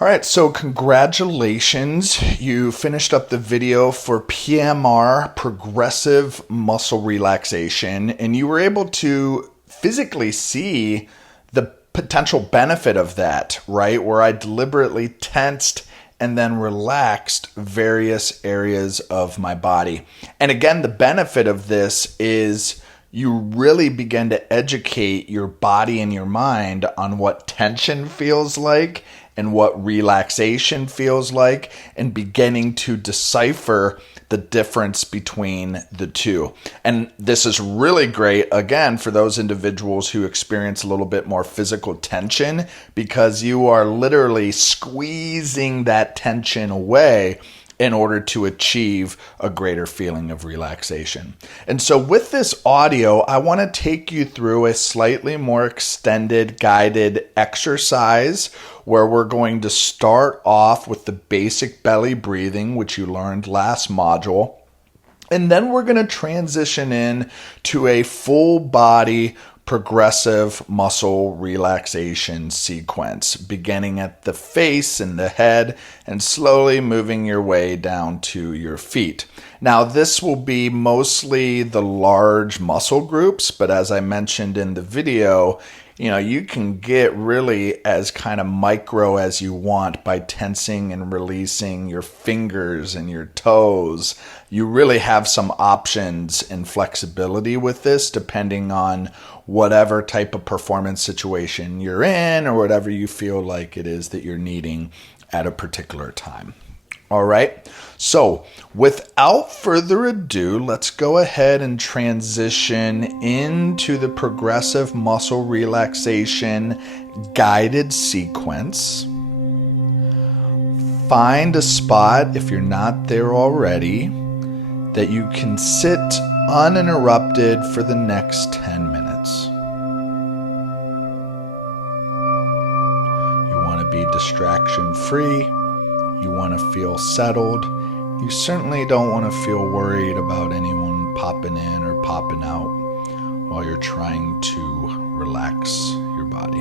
All right, so congratulations. You finished up the video for PMR, progressive muscle relaxation, and you were able to physically see the potential benefit of that, right? Where I deliberately tensed and then relaxed various areas of my body. And again, the benefit of this is you really begin to educate your body and your mind on what tension feels like and what relaxation feels like, and beginning to decipher the difference between the two. And this is really great, again, for those individuals who experience a little bit more physical tension, because you are literally squeezing that tension away in order to achieve a greater feeling of relaxation. And so with this audio, I want to take you through a slightly more extended guided exercise where we're going to start off with the basic belly breathing, which you learned last module. And then we're going to transition in to a full body progressive muscle relaxation sequence, beginning at the face and the head and slowly moving your way down to your feet. Now, this will be mostly the large muscle groups, but as I mentioned in the video, you can get really as kind of micro as you want by tensing and releasing your fingers and your toes. You really have some options and flexibility with this depending on whatever type of performance situation you're in or whatever you feel like it is that you're needing at a particular time. All right, so without further ado, let's go ahead and transition into the progressive muscle relaxation guided sequence. Find a spot, if you're not there already, that you can sit uninterrupted for the next 10 minutes. You want to be distraction-free. You want to feel settled. You certainly don't want to feel worried about anyone popping in or popping out while you're trying to relax your body.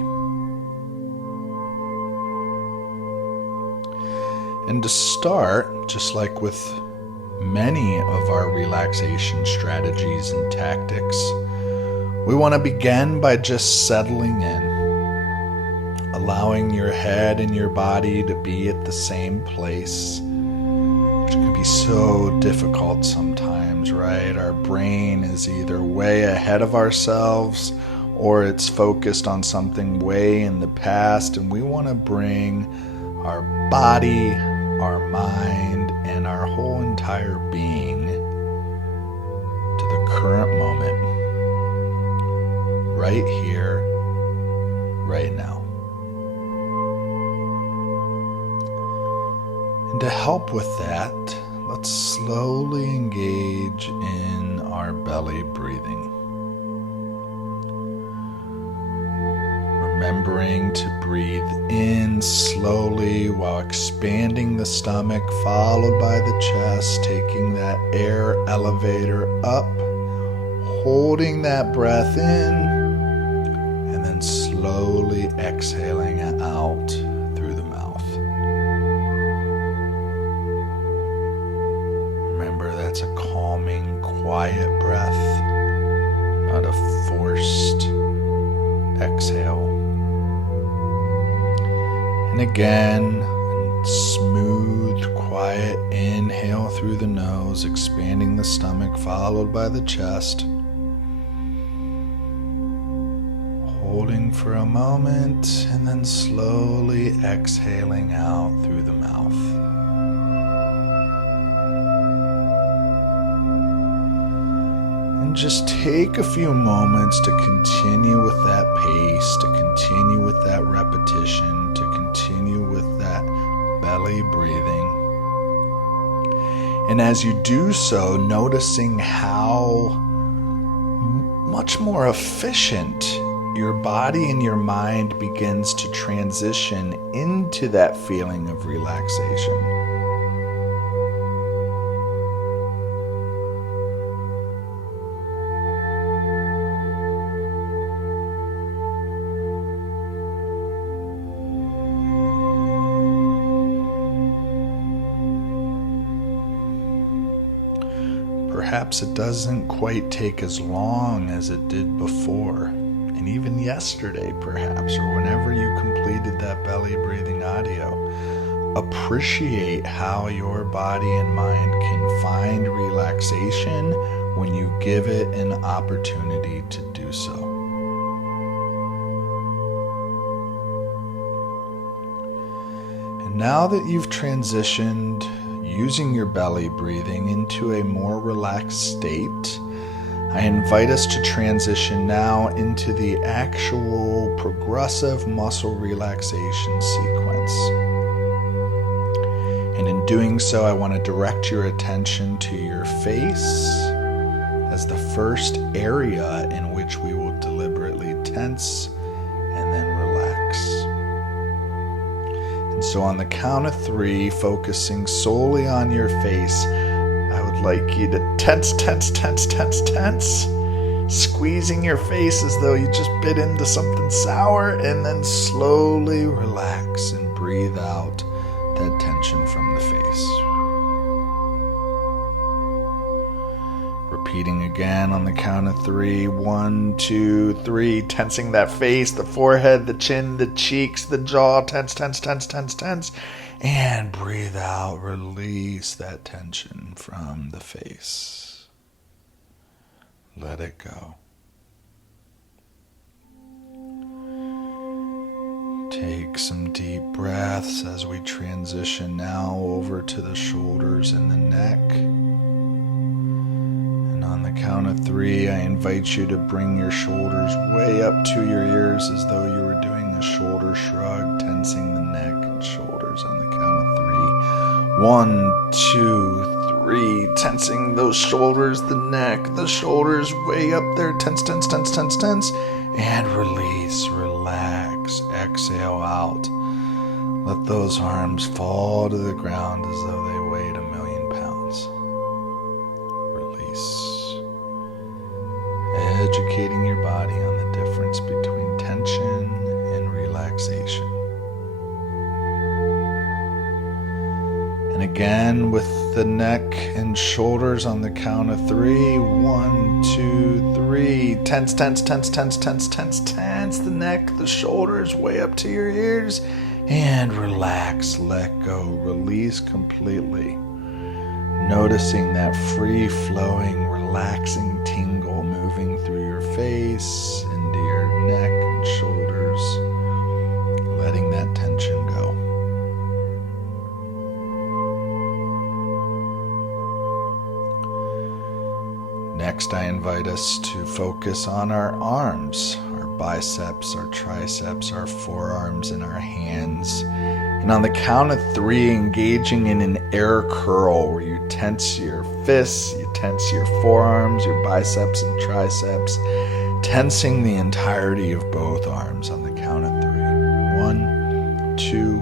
And to start, just like with many of our relaxation strategies and tactics, we want to begin by just settling in. Allowing your head and your body to be at the same place, which can be so difficult sometimes, right? Our brain is either way ahead of ourselves or it's focused on something way in the past, and we want to bring our body, our mind, and our whole entire being to the current moment, right here, right now. And to help with that, let's slowly engage in our belly breathing. Remembering to breathe in slowly while expanding the stomach, followed by the chest, taking that air elevator up, holding that breath in, and then slowly exhaling it out through the mouth. Remember, that's a calming, quiet breath, not a forced exhale. And again, smooth, quiet inhale through the nose, expanding the stomach, followed by the chest. Holding for a moment, and then slowly exhaling out through the mouth. And just take a few moments to continue with that pace, to continue with that repetition, to continue with that belly breathing. And as you do so, noticing how much more efficient your body and your mind begins to transition into that feeling of relaxation. perhaps it doesn't quite take as long as it did before, and even yesterday perhaps, or whenever you completed that belly breathing audio. Appreciate how your body and mind can find relaxation when you give it an opportunity to do so. And now that you've transitioned using your belly breathing into a more relaxed state, I invite us to transition now into the actual progressive muscle relaxation sequence. And in doing so, I want to direct your attention to your face as the first area in which we will deliberately tense and then relax. And so on the count of 3, focusing solely on your face, I would like you to tense, squeezing your face as though you just bit into something sour, and then slowly relax and breathe out that tension from the face. Repeating again on the count of 3. 1, 2, 3. Tensing that face, the forehead, the chin, the cheeks, the jaw. Tense. And breathe out. Release that tension from the face. Let it go. Take some deep breaths as we transition now over to the shoulders and the neck. And on the count of 3, I invite you to bring your shoulders way up to your ears as though you were doing a shoulder shrug, tensing the neck and shoulders on the count of 3. 1, 2, 3. Tensing those shoulders, the neck, the shoulders way up there. Tense. And release, relax, exhale out. Let those arms fall to the ground as though they weighed 1,000,000 pounds. Release. Educating your body on the difference between tension and relaxation. And again, with the neck and shoulders on the count of 3. 1, 2, 3. Tense. The neck, the shoulders, way up to your ears. And relax, let go, release completely. Noticing that free-flowing, relaxing tingle moving through your face, into your neck and shoulders. Letting that tension go. Next, I invite us to focus on our arms, our biceps, our triceps, our forearms, and our hands. And on the count of 3, engaging in an air curl where you tense your fists, you tense your forearms, your biceps and triceps, tensing the entirety of both arms on the count of 3. 1, 2,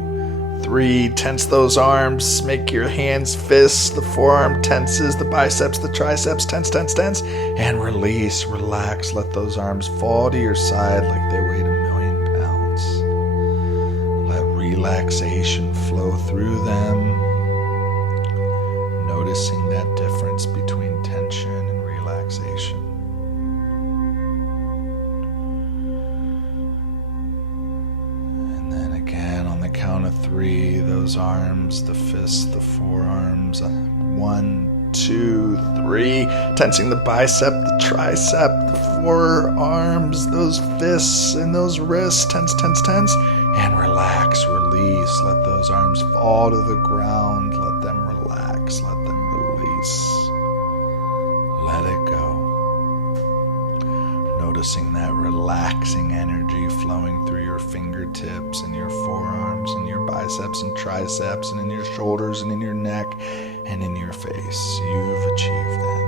3. Tense those arms. Make your hands fists. The forearm tenses. The biceps, the triceps. Tense. And release. Relax. Let those arms fall to your side like they weighed 1,000,000 pounds. Let relaxation flow through them. Noticing that difference between tension and relaxation. Count of 3, those arms, the fists, the forearms. 1, 2, 3. Tensing the bicep, the tricep, the forearms, those fists and those wrists. Tense. And relax, release. Let those arms fall to the ground. Let them relax. Let them release. Let it go. Noticing that relaxing energy flowing through your fingertips and your forearms and your biceps and triceps and in your shoulders and in your neck and in your face. You've achieved that.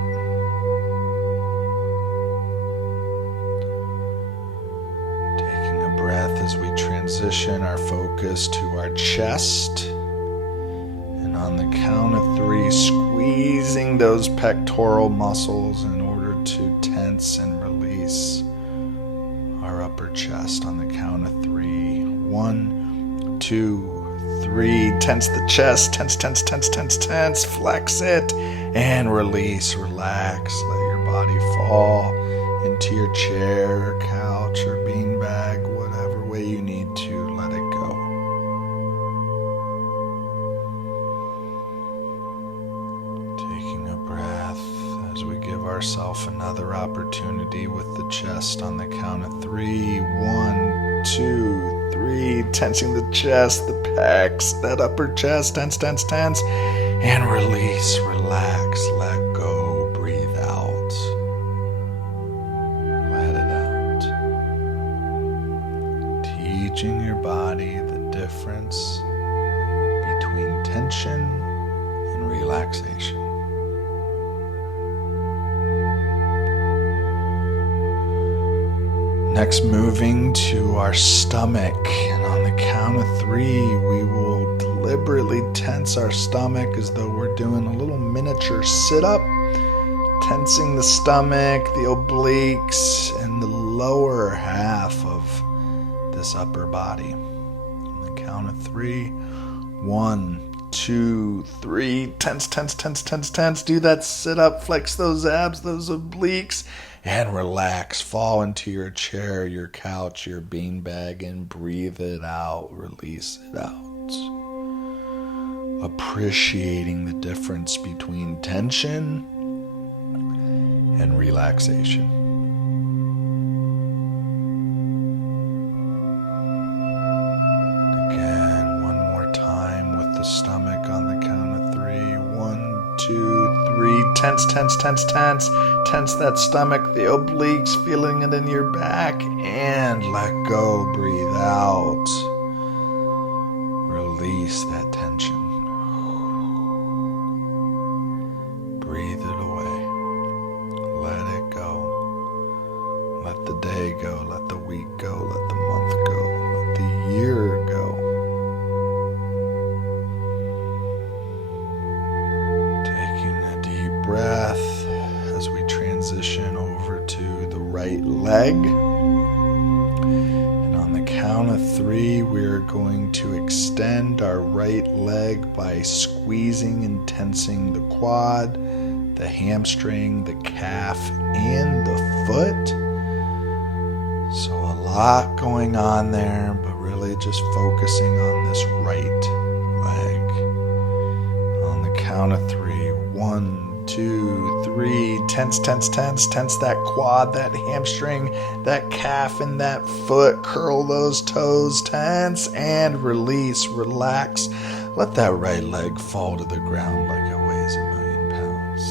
Taking a breath as we transition our focus to our chest. And on the count of 3, squeezing those pectoral muscles in order to tense and release our upper chest on the count of 3. 1, 2, 3. Tense the chest. Tense, tense, tense, tense, tense. Flex it and release. Relax. Let your body fall into your chair, or couch, or beanbag, whatever way you need to. Let it go. Taking a breath as we give ourselves another opportunity with the chest on the count of 3. 1, 2, 3. Tensing the chest, the pecs, that upper chest. Tense, tense, tense. And release, relax, let go, breathe out. Let it out. Teaching your body the difference between tension and relaxation. Next, moving to our stomach, and on the count of 3, we will deliberately tense our stomach as though we're doing a little miniature sit-up, tensing the stomach, the obliques, and the lower half of this upper body. On the count of 3, 1, 2, 3, tense, tense, tense, tense, tense. Do that sit-up, flex those abs, those obliques, and relax. Fall into your chair, your couch, your beanbag, and breathe it out. Release it out. Appreciating the difference between tension and relaxation. Again, one more time with the stomach on the count of 3. 1, 2, 3. Tense, tense, tense, tense. Tense that stomach, the obliques, feeling it in your back, and let go. Breathe out. Release that tension. Breathe it away. Let it go. Let the day go. Let the week go. Let the month go. Let the year go. Taking a deep breath as we transition over to the right leg. And on the count of 3, we're going to extend our right leg by squeezing and tensing the quad, the hamstring, the calf, and the foot. So a lot going on there, but really just focusing on this right leg. On the count of 3, 1, 2, 3. Tense, tense, tense. Tense that quad, that hamstring, that calf, and that foot. Curl those toes. Tense and release. Relax. Let that right leg fall to the ground like it weighs 1,000,000 pounds.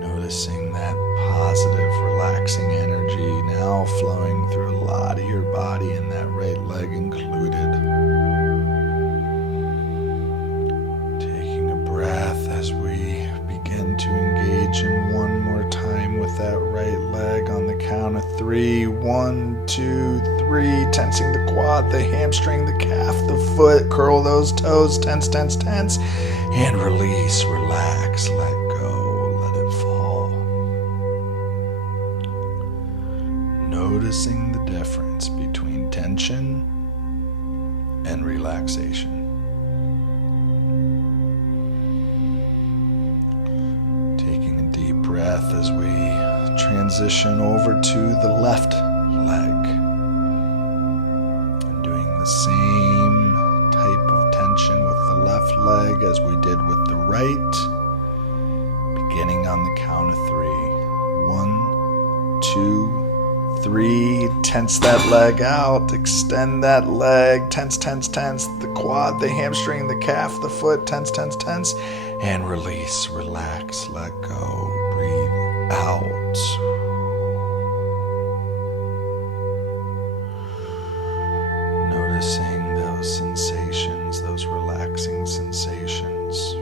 Noticing that positive, relaxing energy now flowing through a lot of your body, and that right leg included. Breath as we begin to engage in one more time with that right leg on the count of 3. 1, 2, 3. Tensing the quad, the hamstring, the calf, the foot. Curl those toes. Tense, tense, tense. And release. Relax. Let go. Let it fall. Noticing the difference between tension and relaxation. Breath as we transition over to the left leg, and doing the same type of tension with the left leg as we did with the right, beginning on the count of 3. 1, 2, 3. Tense that leg out, extend that leg, tense, tense, tense, the quad, the hamstring, the calf, the foot, tense, tense, tense, and release, relax, let go. Breathe out. Noticing those sensations, those relaxing sensations.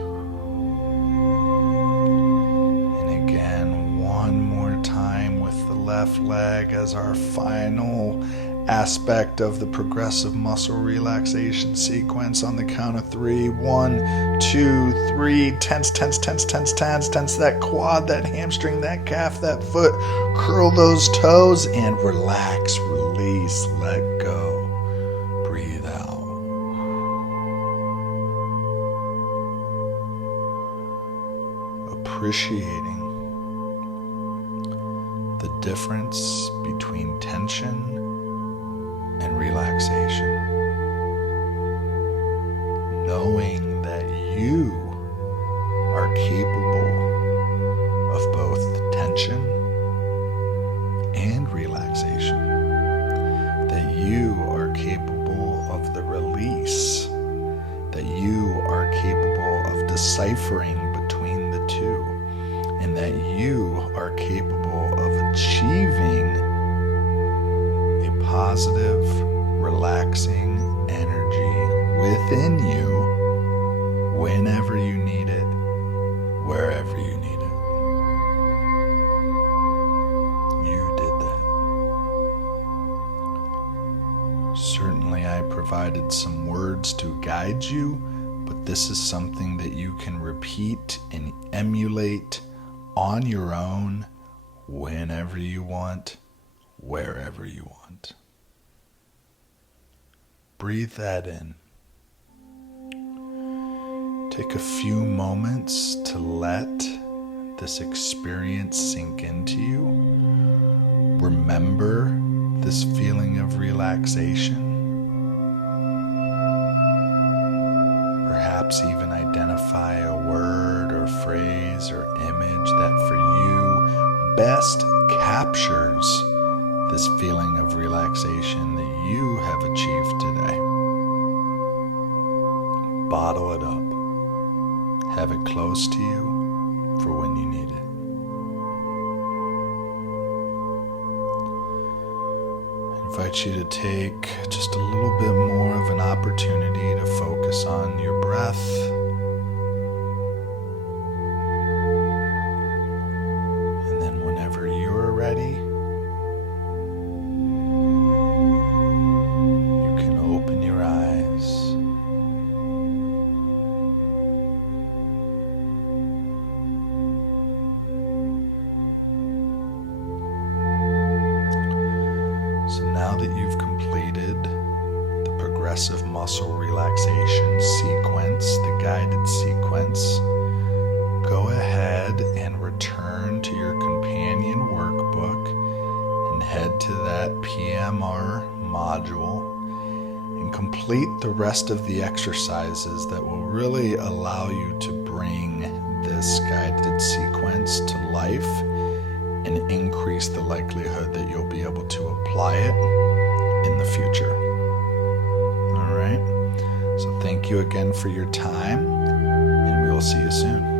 And again, one more time with the left leg as our final aspect of the progressive muscle relaxation sequence on the count of 3. 1, 2, 3. Tense, tense, tense, tense, tense. Tense that quad, that hamstring, that calf, that foot. Curl those toes and relax, release, let go. Breathe appreciating the difference between tension and relaxation, knowing that you are capable of both tension and relaxation, that you are capable of the release, that you are capable of deciphering between the two, and that you are capable of achieving a positive, relaxing energy within you whenever you need it, wherever you need it. You did that. Certainly, I provided some words to guide you, but this is something that you can repeat and emulate on your own whenever you want, wherever you want. Breathe that in. Take a few moments to let this experience sink into you. Remember this feeling of relaxation. Perhaps even identify a word or phrase or image that for you best captures this feeling of relaxation that you have achieved today. Bottle it up. Have it close to you for when you need it. I invite you to take just a little bit more of an opportunity to focus on your breath. And then whenever you're ready, you can open your eyes. So now that you've completed the progressive muscle relaxation sequence, the guided sequence, go ahead and return to your companion workbook and head to that PMR module and complete the rest of the exercises that will really allow you to bring this guided sequence to life and increase the likelihood that you'll be able to apply it in the future. All right. So thank you again for your time, and we will see you soon.